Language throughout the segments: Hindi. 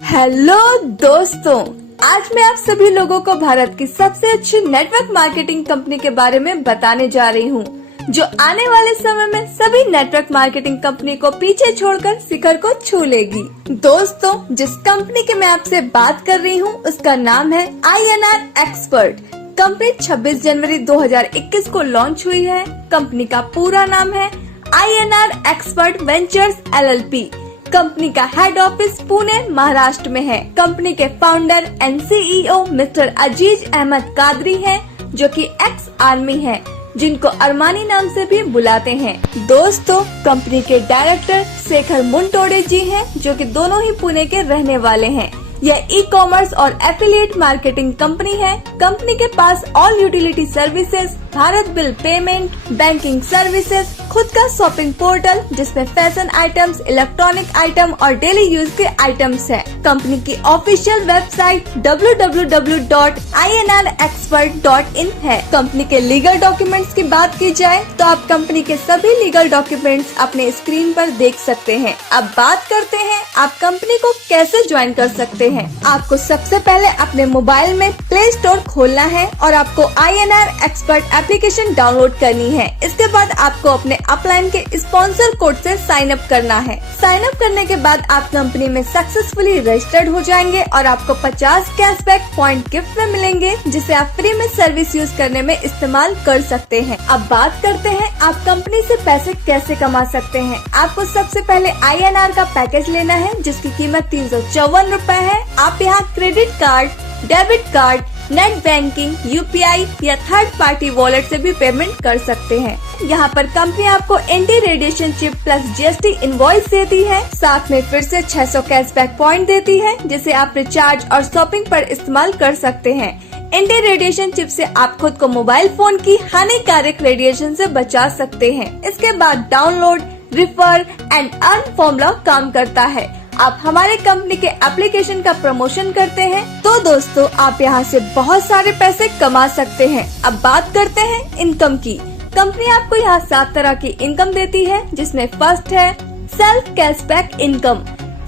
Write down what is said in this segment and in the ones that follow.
हेलो दोस्तों, आज मैं आप सभी लोगों को भारत की सबसे अच्छी नेटवर्क मार्केटिंग कंपनी के बारे में बताने जा रही हूँ, जो आने वाले समय में सभी नेटवर्क मार्केटिंग कंपनी को पीछे छोड़कर शिखर को छू लेगी। दोस्तों, जिस कंपनी की मैं आपसे बात कर रही हूँ उसका नाम है INR एक्सपर्ट। कंपनी 26 जनवरी 2021 को लॉन्च हुई है। कंपनी का पूरा नाम है INR expert ventures LLP। Company का हेड ऑफिस पुणे महाराष्ट्र में है। कंपनी के फाउंडर एंड CEO मिस्टर अजीज अहमद कादरी हैं, जो कि एक्स आर्मी है, जिनको अरमानी नाम से भी बुलाते हैं। दोस्तों, कंपनी के डायरेक्टर शेखर मुंटोडे जी हैं, जो कि दोनों ही पुणे के रहने वाले हैं। यह ई-कॉमर्स और एफिलिएट मार्केटिंग कंपनी है। कंपनी के पास all utility services, Bharat bill payment, banking services, खुद का शॉपिंग पोर्टल जिसमें फैशन आइटम्स, इलेक्ट्रॉनिक आइटम और डेली यूज के आइटम्स है। कंपनी की ऑफिशियल वेबसाइट www.inrexpert.in है। कंपनी के लीगल डॉक्यूमेंट्स की बात की जाए तो आप कंपनी के सभी लीगल डॉक्यूमेंट्स अपने स्क्रीन पर देख सकते हैं। अब बात करते हैं आप कंपनी को कैसे ज्वाइन कर सकते हैं। आपको सबसे पहले अपने मोबाइल में प्ले स्टोर खोलना है और आपको INR एक्सपर्ट एप्लीकेशन डाउनलोड करनी है। इसके बाद आपको अपने अपलाइन के स्पॉन्सर कोड से साइन अप करना है। साइन अप करने के बाद आप कंपनी में सक्सेसफुली रजिस्टर्ड हो जाएंगे और आपको 50 कैशबैक पॉइंट गिफ्ट में मिलेंगे, जिसे आप फ्री में सर्विस यूज करने में इस्तेमाल कर सकते हैं। अब बात करते हैं आप कंपनी से पैसे कैसे कमा सकते हैं। आपको सबसे पहले INR का पैकेज लेना है, जिसकी कीमत 354 रूपए है। आप यहाँ credit card, debit card, net banking, UPI या थर्ड पार्टी वॉलेट से भी पेमेंट कर सकते हैं। यहाँ पर कंपनी आपको anti radiation chip plus GST invoice देती है। साथ में फिर से 600 कैशबैक पॉइंट देती है, जिसे आप रिचार्ज और शॉपिंग पर इस्तेमाल कर सकते हैं। एंटी रेडिएशन चिप से आप खुद को मोबाइल फोन की हानिकारक रेडिएशन से बचा सकते हैं। इसके बाद download, refer and earn formula काम करता है। आप हमारे कंपनी के एप्लीकेशन का प्रमोशन करते हैं तो दोस्तों आप यहाँ से बहुत सारे पैसे कमा सकते हैं। अब बात करते हैं इनकम की। कंपनी आपको यहाँ 7 तरह की इनकम देती है, जिसमें फर्स्ट है सेल्फ कैशबैक इनकम,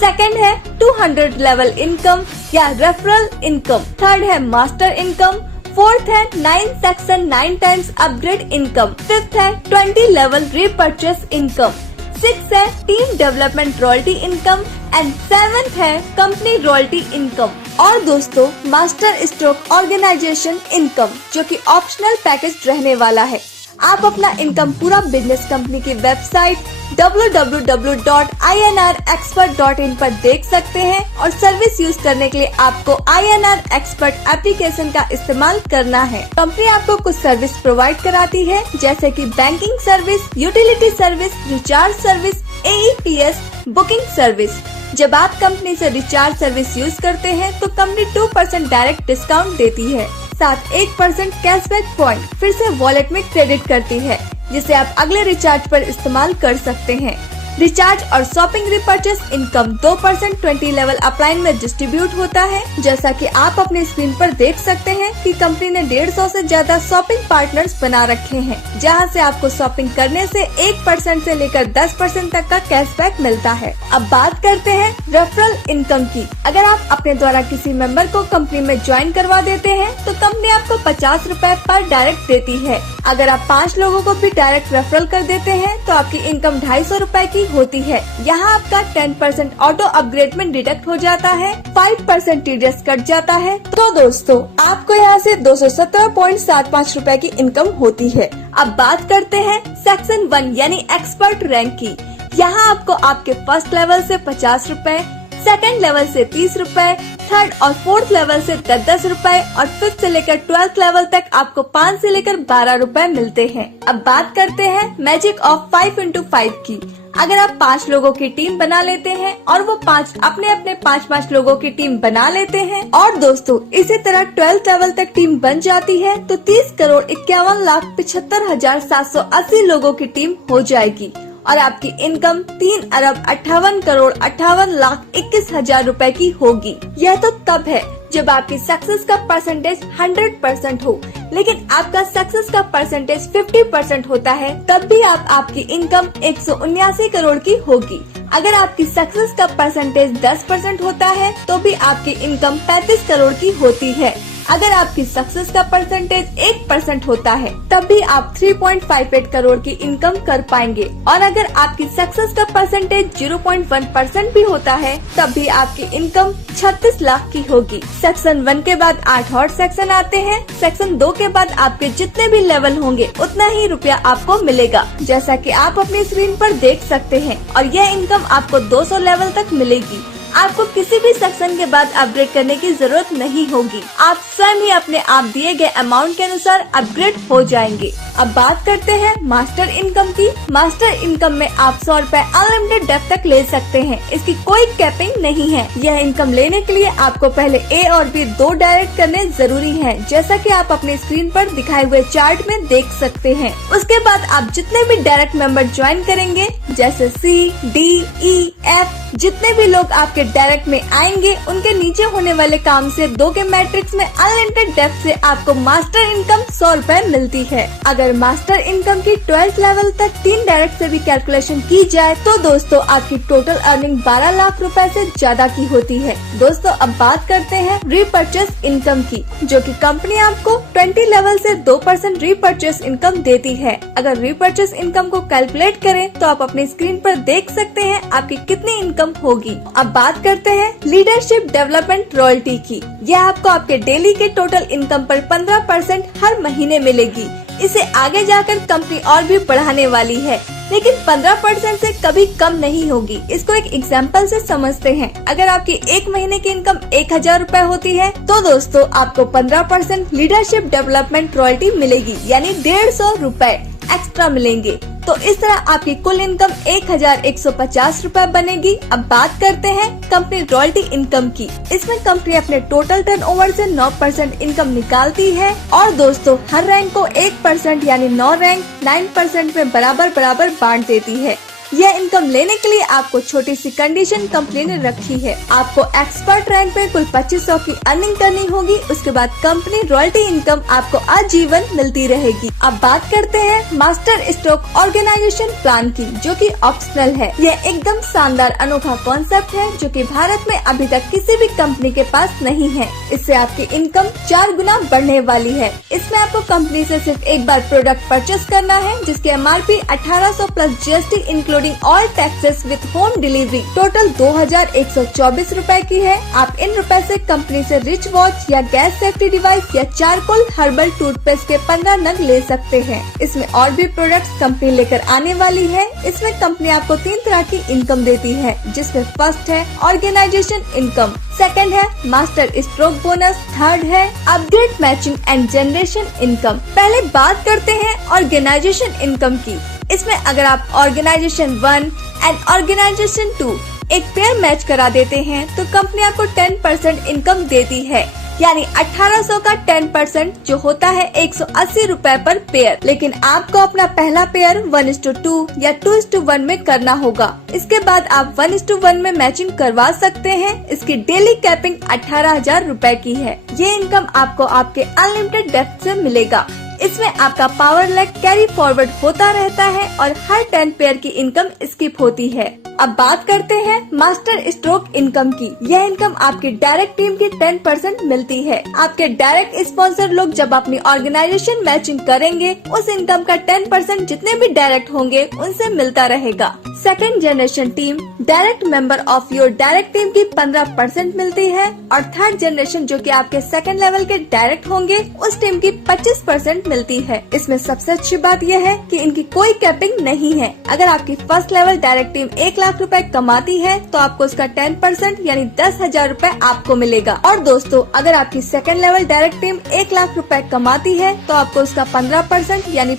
सेकंड है 200 लेवल इनकम या रेफरल इनकम, थर्ड है मास्टर इनकम, फोर्थ है 9 section 9 times upgrade income, fifth है 20 लेवल रीपर्चेस इनकम, 6 है team development royalty income and 7th है कंपनी रॉयल्टी इनकम। और दोस्तों मास्टर स्ट्रोक ऑर्गेनाइजेशन इनकम, जो कि ऑप्शनल पैकेज रहने वाला है। आप अपना इनकम पूरा बिजनेस कंपनी की वेबसाइट www.inrexpert.in पर देख सकते हैं और सर्विस यूज करने के लिए आपको INR एक्सपर्ट एप्लीकेशन का इस्तेमाल करना है। कंपनी आपको कुछ सर्विस प्रोवाइड कराती है, जैसे कि banking service, utility service, recharge service, AEPS, booking service. जब आप कंपनी से रिचार्ज सर्विस यूज करते हैं तो कंपनी 2% डायरेक्ट डिस्काउंट देती है, साथ 1% कैशबैक पॉइंट फिर से वॉलेट में क्रेडिट करती है, जिसे आप अगले रिचार्ज पर इस्तेमाल कर सकते हैं। रिचार्ज और shopping repurchase income 2% 20 level upline में डिस्ट्रीब्यूट होता है। जैसा कि आप अपने स्क्रीन पर देख सकते हैं कि कंपनी ने 150 से ज्यादा शॉपिंग पार्टनर्स बना रखे हैं, जहां से आपको शॉपिंग करने से 1% से लेकर 10% तक का कैशबैक मिलता है। अब बात करते हैं रेफरल इनकम की। अगर आप अपने द्वारा किसी मेंबर को कंपनी में ज्वाइन करवा देते हैं तो कंपनी आपको 50 रूपए पर डायरेक्ट देती है। अगर आप 5 लोगों को भी डायरेक्ट रेफरल कर देते हैं तो आपकी इनकम 250 रूपए की होती है। यहाँ आपका 10% ऑटो अपग्रेड में डिडक्ट हो जाता है, 5% TDS कट जाता है। तो दोस्तों आपको यहाँ से 217.75 रूपए की इनकम होती है। अब बात करते हैं सेक्शन 1 यानी एक्सपर्ट रैंक की। यहाँ आपको आपके फर्स्ट लेवल से 50 रूपए, सेकंड लेवल से 30 रूपए, थर्ड और फोर्थ लेवल से 10 रूपए और फिफ्थ से लेकर 12th लेवल तक आपको 5 से लेकर 12 रूपए मिलते हैं। अब बात करते हैं मैजिक ऑफ 5x5 की। अगर आप 5 लोगों की टीम बना लेते हैं और वो 5 अपने अपने 5 लोगों की टीम बना लेते हैं और दोस्तों इसी तरह 12th लेवल तक टीम बन जाती है तो 30,51,75,780 लोगों की टीम हो जाएगी और आपकी इनकम 3,58,58,21,000 रूपए की होगी। यह तो तब है जब आपकी सक्सेस का परसेंटेज 100% हो, लेकिन आपका सक्सेस का परसेंटेज 50% होता है, तब भी आपकी इनकम 179 करोड़ की होगी। अगर आपकी सक्सेस का परसेंटेज 10% होता है तो भी आपकी इनकम 35 करोड़ की होती है। अगर आपकी सक्सेस का परसेंटेज 1% होता है तब भी आप 3.58 करोड़ की इनकम कर पाएंगे, और अगर आपकी सक्सेस का परसेंटेज 0.1% भी होता है तब भी आपकी इनकम 36 लाख की होगी। सेक्शन 1 के बाद 8 और सेक्शन आते हैं। सेक्शन 2 के बाद आपके जितने भी लेवल होंगे उतना ही रुपया आपको मिलेगा, जैसा कि आप अपनी स्क्रीन पर देख सकते हैं, और यह इनकम आपको 200 लेवल तक मिलेगी। आपको किसी भी सेक्शन के बाद अपग्रेड करने की जरूरत नहीं होगी, आप स्वयं ही अपने आप दिए गए अमाउंट के अनुसार अपग्रेड हो जाएंगे। अब बात करते हैं मास्टर इनकम की। मास्टर इनकम में आप 100 रुपए अनलिमिटेड डेप्थ तक ले सकते हैं, इसकी कोई कैपिंग नहीं है। यह इनकम लेने के लिए आपको पहले ए और बी 2 डायरेक्ट करने जरूरी है, जैसा कि आप अपने स्क्रीन पर दिखाए हुए चार्ट में देख सकते हैं। उसके बाद आप जितने भी डायरेक्ट मेंबर ज्वाइन करेंगे, जैसे सी, डी, ई, एफ, जितने भी लोग आपके डायरेक्ट में आएंगे, उनके नीचे होने वाले काम से 2 के मैट्रिक्स में अनलिमिटेड डेप्थ से आपको मास्टर इनकम 100 रुपए मिलती है। अगर मास्टर इनकम की 12th लेवल तक 3 डायरेक्ट से भी कैलकुलेशन की जाए तो दोस्तों आपकी टोटल अर्निंग 12 लाख रुपए से ज्यादा की होती है। दोस्तों अब बात करते हैं रीपर्चेस इनकम की, जो कि कंपनी आपको 20 लेवल से 2% रीपर्चेस इनकम देती है। अगर रीपर्चेस इनकम को कैलकुलेट करें तो आप अपनी स्क्रीन पर देख सकते हैं आपकी कितनी इनकम होगी। अब बात करते हैं लीडरशिप डेवलपमेंट रॉयल्टी की। यह आपको आपके डेली के टोटल इनकम पर 15% हर महीने मिलेगी। इसे आगे जाकर कंपनी और भी बढ़ाने वाली है, लेकिन 15% से कभी कम नहीं होगी। इसको एक एग्जाम्पल से समझते हैं। अगर आपकी एक महीने की इनकम 1000 रुपए होती है तो दोस्तों आपको 15% लीडरशिप डेवलपमेंट रॉयल्टी मिलेगी, यानी 150 रुपए एक्स्ट्रा मिलेंगे। तो इस तरह आपकी कुल इनकम 1150 रुपए बनेगी। अब बात करते हैं कंपनी रॉयल्टी इनकम की। इसमें कंपनी अपने टोटल टर्नओवर से 9% इनकम निकालती है, और दोस्तों हर रैंक को 1% यानी 9 रैंक 9% में बराबर बांट देती है। यह इनकम लेने के लिए आपको छोटी सी कंडीशन कंपनी ने रखी है। आपको एक्सपर्ट रैंक में कुल 2500 की अर्निंग करनी होगी। उसके बाद कंपनी रॉयल्टी इनकम आपको आजीवन मिलती रहेगी। अब बात करते हैं मास्टर स्ट्रोक ऑर्गेनाइजेशन प्लान की, जो कि ऑप्शनल है। यह एकदम शानदार अनोखा कॉन्सेप्ट है जो कि भारत में अभी तक किसी भी कंपनी के पास नहीं है। इससे आपकी इनकम 4 गुना बढ़ने वाली है। इसमें आपको कंपनी से सिर्फ एक बार प्रोडक्ट परचेस करना है, जिसकी MRP 1800 plus GST including all taxes with home delivery total 2124 रुपए की है। आप इन रुपए से कंपनी से रिच वॉच या गैस सेफ्टी डिवाइस या चारकोल हर्बल टूथपेस्ट के 15 नग ले सकते हैं। इसमें और भी प्रोडक्ट्स कंपनी लेकर आने वाली है। इसमें कंपनी आपको 3 तरह की इनकम देती है, जिसमें फर्स्ट है ऑर्गेनाइजेशन इनकम, सेकंड है मास्टर स्ट्रोक बोनस, थर्ड है update matching and generation income. पहले बात करते हैं ऑर्गेनाइजेशन इनकम की। इसमें अगर आप ऑर्गेनाइजेशन 1 एंड ऑर्गेनाइजेशन 2 एक पेयर मैच करा देते हैं तो कंपनी आपको 10% इनकम देती है, यानी 1800 का 10% जो होता है 180 रुपए पर पेयर। लेकिन आपको अपना पहला पेयर 1:2 या 2:1 में करना होगा। इसके बाद आप 1:1 में मैचिंग करवा सकते हैं। इसकी डेली कैपिंग 18,000 रुपए की है। ये इनकम आपको आपके अनलिमिटेड डेप्थ से मिलेगा। इसमें आपका पावर लैग कैरी फॉरवर्ड होता रहता है और हर 10 पेयर की इनकम स्किप होती है। अब बात करते हैं मास्टर स्ट्रोक इनकम की। यह इनकम आपकी डायरेक्ट टीम की 10% मिलती है। आपके डायरेक्ट स्पॉन्सर लोग जब अपनी ऑर्गेनाइजेशन मैचिंग करेंगे, उस इनकम का 10% जितने भी डायरेक्ट होंगे उनसे मिलता रहेगा। Second generation team direct member of your direct team की 15% मिलती है, और थर्ड जनरेशन जो कि आपके सेकंड लेवल के डायरेक्ट होंगे उस टीम की 25% मिलती है। इसमें सबसे अच्छी बात यह है कि इनकी कोई कैपिंग नहीं है। अगर आपकी first level direct team 1 lakh रुपए कमाती है तो आपको उसका 10% यानी 10,000 रुपए आपको मिलेगा। और दोस्तों अगर आपकी second level direct team 1 lakh रुपए कमाती है तो आपको उसका 15% यानी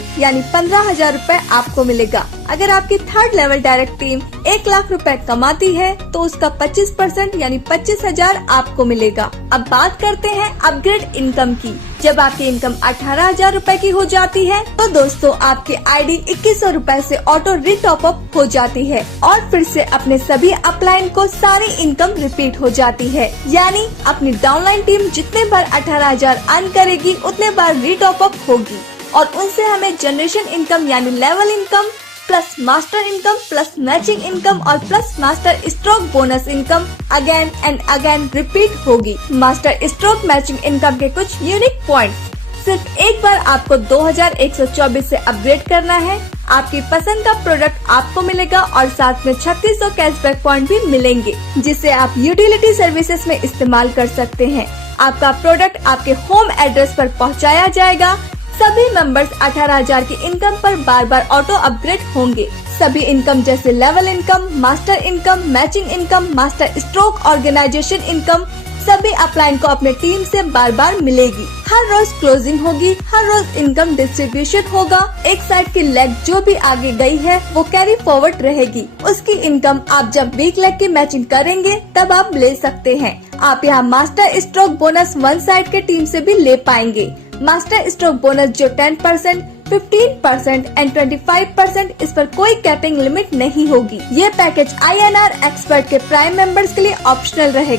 15,000 रुपए आपको मिलेगा। अगर आपकी third level direct team 1 lakh रुपए कमाती है तो उसका 25% यानी 25,000 आपको मिलेगा। अब बात करते हैं अपग्रेड इनकम की। जब आपकी इनकम 18,000 रुपए की हो जाती है तो दोस्तों आपकी आईडी 2100 रुपए से ऑटो रीटॉप अप हो जाती है और फिर से अपने सभी अपलाइन को सारी इनकम रिपीट हो जाती है। यानी अपनी डाउनलाइन टीम जितने बार 18,000 अर्न करेगी उतने बार रीटॉप अप होगी और उनसे हमें जनरेशन इनकम यानी level income plus master income plus matching income और plus master stroke bonus income again and again repeat होगी। मास्टर स्ट्रोक मैचिंग इनकम के कुछ यूनिक पॉइंट्स। सिर्फ एक बार आपको 2124 से अपग्रेड करना है, आपकी पसंद का प्रोडक्ट आपको मिलेगा और साथ में 3600 कैशबैक पॉइंट भी मिलेंगे जिसे आप यूटिलिटी सर्विसेज में इस्तेमाल कर सकते हैं। आपका प्रोडक्ट आपके होम एड्रेस पर पहुंचाया जाएगा। सभी मेंबर्स 18,000 की इनकम पर बार बार ऑटो अपग्रेड होंगे। सभी इनकम जैसे level income, master income, matching income, master stroke, organization income सभी अपलाइन को अपने टीम से बार बार मिलेगी। हर रोज क्लोजिंग होगी, हर रोज इनकम डिस्ट्रीब्यूशन होगा। एक साइड की लेग जो भी आगे गई है वो कैरी फॉरवर्ड रहेगी। उसकी इनकम आप जब वीक लेग की मैचिंग करेंगे तब आप ले सकते हैं। आप यहाँ master stroke bonus one side के टीम से भी ले पाएंगे। मास्टर स्ट्रोक बोनस जो 10%, 15% एंड 25%, इस पर कोई कैपिंग लिमिट नहीं होगी। ये पैकेज INR एक्सपर्ट के प्राइम मेंबर्स के लिए ऑप्शनल रहेगा।